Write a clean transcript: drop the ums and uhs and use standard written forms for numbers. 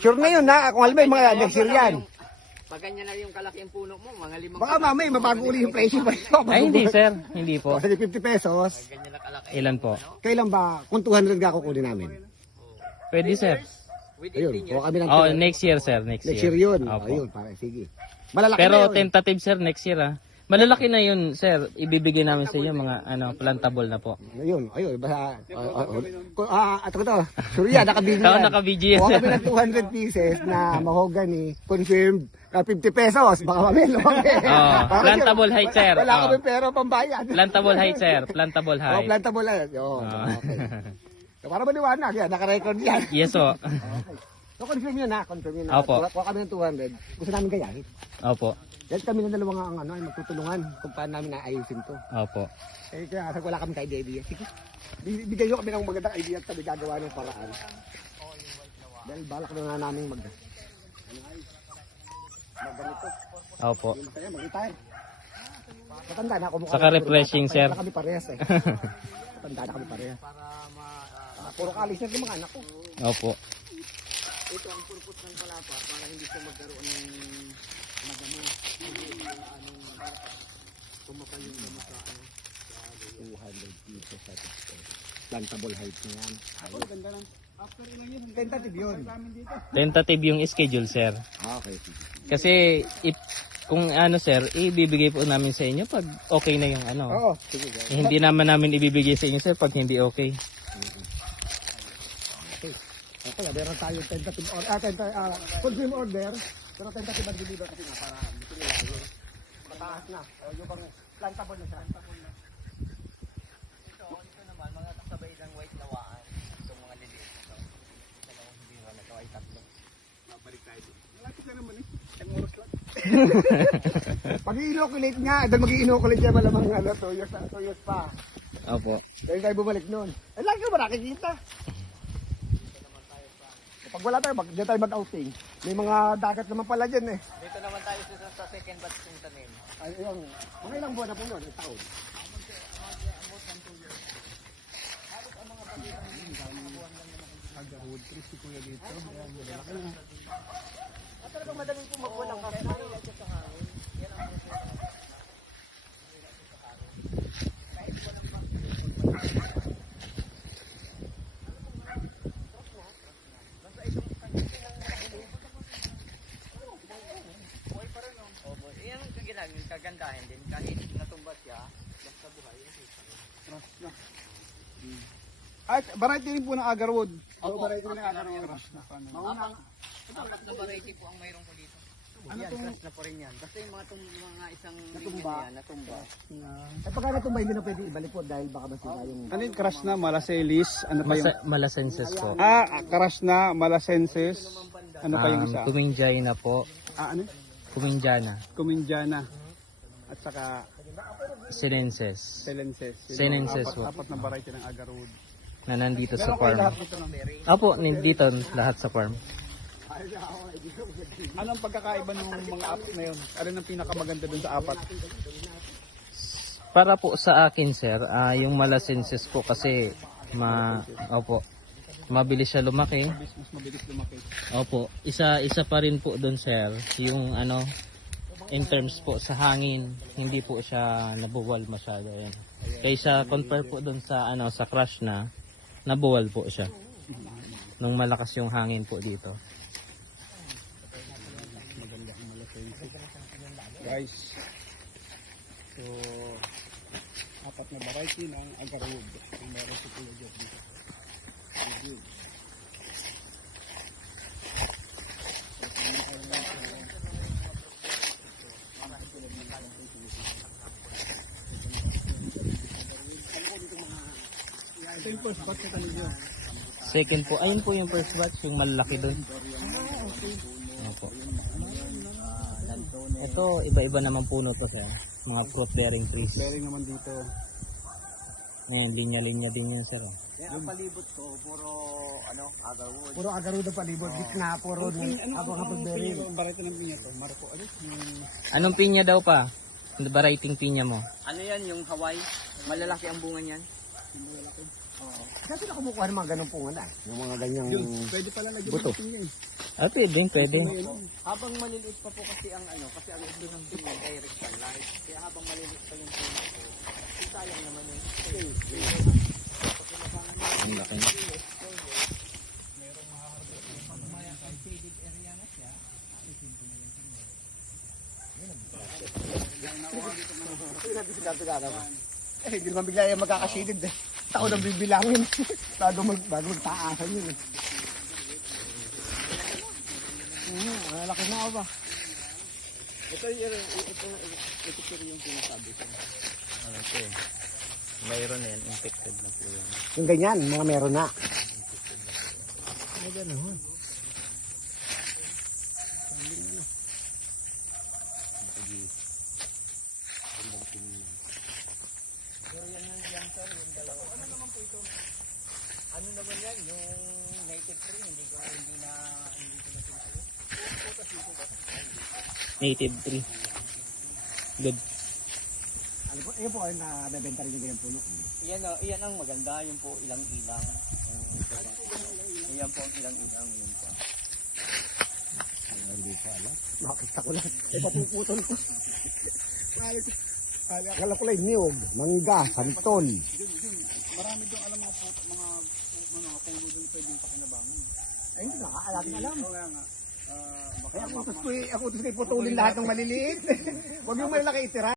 Sure na yun na, kung alam mo yung mga next year yan. Pag ganyan na yung kalaki ang puno mo, mga limang... Baka mamay, mabago uli yung presyo ba? Ay, hindi sir. Hindi po. Kasi 50 pesos, Ganyan na kalaki. Ilan po? kailan ba, kung 200 ka kukunin namin? Pwede sir. Within Ayun, 10 years. kuha kami ng Oh, next year sir. Next next year yun. Opo. Ayun, para, sige. Malalaki Pero na yun. tentative sir next year ah. Malalaki na yun sir. Ibibigay namin sa inyo mga plantable na po. Ayun, basta, ato ko to, sure yan, nakabili Oo, yan. naka-VG yan. Kuha kami ng 200 pieces na mahogany, confirmed, 50 pesos, baka mamaya lumaki. Plantable height sir. Wala Oh. kami pera pambayad. Plantable height sir. Plantable Oh, height. plantable height. Yun, okay. So, para maliwanag yan, naka-record yan. Yes po. So, confirm yun na, confirm yun na. Opo. Kuha kami ng 200, gusto namin gayahin. Opo. Dahil kami na dalawa nga ang ay magtutulungan kung paano namin naayusin to. Opo. Eh, kaya wala kami ka-idea. Sige, bigyan nyo kami ng magandang idea at kami gagawa ng paraan. Dahil balak na nga namin magganito. Opo. Yung masaya, mag-retire. Matanda na ako mukha. Saka refreshing, sir. Matanda kami parehas eh. Matanda na kami parehas. Puro kalis na yung mga anak ko. Opo. Ito ang purpose ng palapa para hindi siya magkaroon ng madamo. Kumakal yung damo sa 200 pesos at plantable height na yan. Ay, ganda lang. After ilang yun, tentative yun. Tentative yung schedule sir. Okay, sige. Kasi kung sir, ibibigay po namin sa inyo pag okay na yung Oo, sige. Hindi naman namin ibibigay sa inyo sir pag hindi okay. Okay, meron tayo tentative order, confirm order, pero tentative ang deliver kasi nga para gusto nila yun. Mataas na. O yung bang plantable na siya. Ito naman, mga kasabay ng white lawaan. Itong mga liliit na ito. Dalawang hindi na ito ay tatlo. Mabalik tayo. Malapit na naman eh. Isang oras lang. Mag-i-inoculate nga, dahil mag-i-inoculate yan malamang 2 years pa. Opo. Dahil tayo bumalik noon. Eh, lagi ko ba nakikita? Pag wala tayo, diyan tayo mag-outing. May mga dagat naman pala dyan eh. Dito naman tayo sa second batch ng tanim. Ay, yung, mga ilang buwan na po noon, taon. Agahud, Chris, si Kuya dito. Talagang madaling pumakuha ng kasi. Yan ang kagandahan din. Kahit natumba siya, basta buhay. Ay, variety rin po ng agarwood. Oo, variety rin ng agarwood. Apat na variety po ang mayroon ko dito. Ano Yan, tong- crush na po rin yan. Basta yung mga isang Natumba. linya natumba. At pagka natumba, hindi na pwede ibalik po dahil baka masira yung... Ano yung crush na malaselis? Ano pa yung... Malasenses po. Crush na malasenses. Ano pa yung isa? Kuminjay na po. Ano? Kuminjana. Kuminjana. At saka Sinenses. selenses. Yun Sinenses yung po. apat na variety ng agarwood. Na nandito sa Pero kayo farm. lahat dito ng berry. Opo, nandito lahat sa farm. Anong pagkakaiba ng mga apat na yun? Alin ang pinakamaganda dun sa apat? Para po sa akin sir, yung malasenses po kasi opo, mabilis siya lumaki. Mas mabilis lumaki. Opo, isa pa rin po doon sir, yung in terms po sa hangin, hindi po siya nabuwal masyado yan. Kaysa compare po doon sa sa crush na nabuwal po siya. Nung malakas yung hangin po dito. Guys. So, apat na variety ng agarwood. Ang meron si Kuya Jeff dito. Review. Ito yung first batch na tayo nyo. Second po, ayun po yung first batch, yung malaki doon. Opo. Ito, iba-iba naman puno to sir. Mga fruit bearing trees. Bearing naman dito. Ayan, linya-linya din yun sir. Yan ang palibot ko, puro agarwood. Puro agarwood ang palibot. Gitna, puro abang hapag berry. Ang variety ng pinya to? Marco, ano? Anong pinya daw pa? Variety pinya mo? Ano yan, yung Hawaii? Malalaki ang bunga niyan. Kasi sila kumukuha ng mga ganong pungan na. Yung mga ganyang... Pwede pala na Buto. yun. Ah, pwede, pwede. Habang maliliit pa po kasi ang ano, kasi ang gusto ng tingin direct sunlight. Kaya habang maliliit pa yung puno ko, sayang naman yung Ang laki na. Eh, hindi naman bigla yung magkakasidid eh. Ako nang bibilangin. bago magtaasan yun eh. Malaki na ako ba? ito sir yung sinasabi ko. Ano ito eh. Mayroon na yan, infected na po yan. Yung ganyan, mga meron na. Ay, gano'n. Ano naman yan, yung native tree, hindi ko na Native tree. Good. Ano po, ayun po ay nabebenta rin yung ganyan puno. Iyan ang maganda, yun po ilang-ilang. Iyan po ang ilang-ilang yun po. Hindi ko alam. Nakakita ko lang. Papuputol ko. Akala ko lang niyog, mangga, santol. Marami doon alam mga puno doon pwedeng pakinabangan. Ay, hindi nakakalating alam. Kaya nga, Kaya ako utos ko iputulin lahat ng maliliit. Huwag yung malaki itira.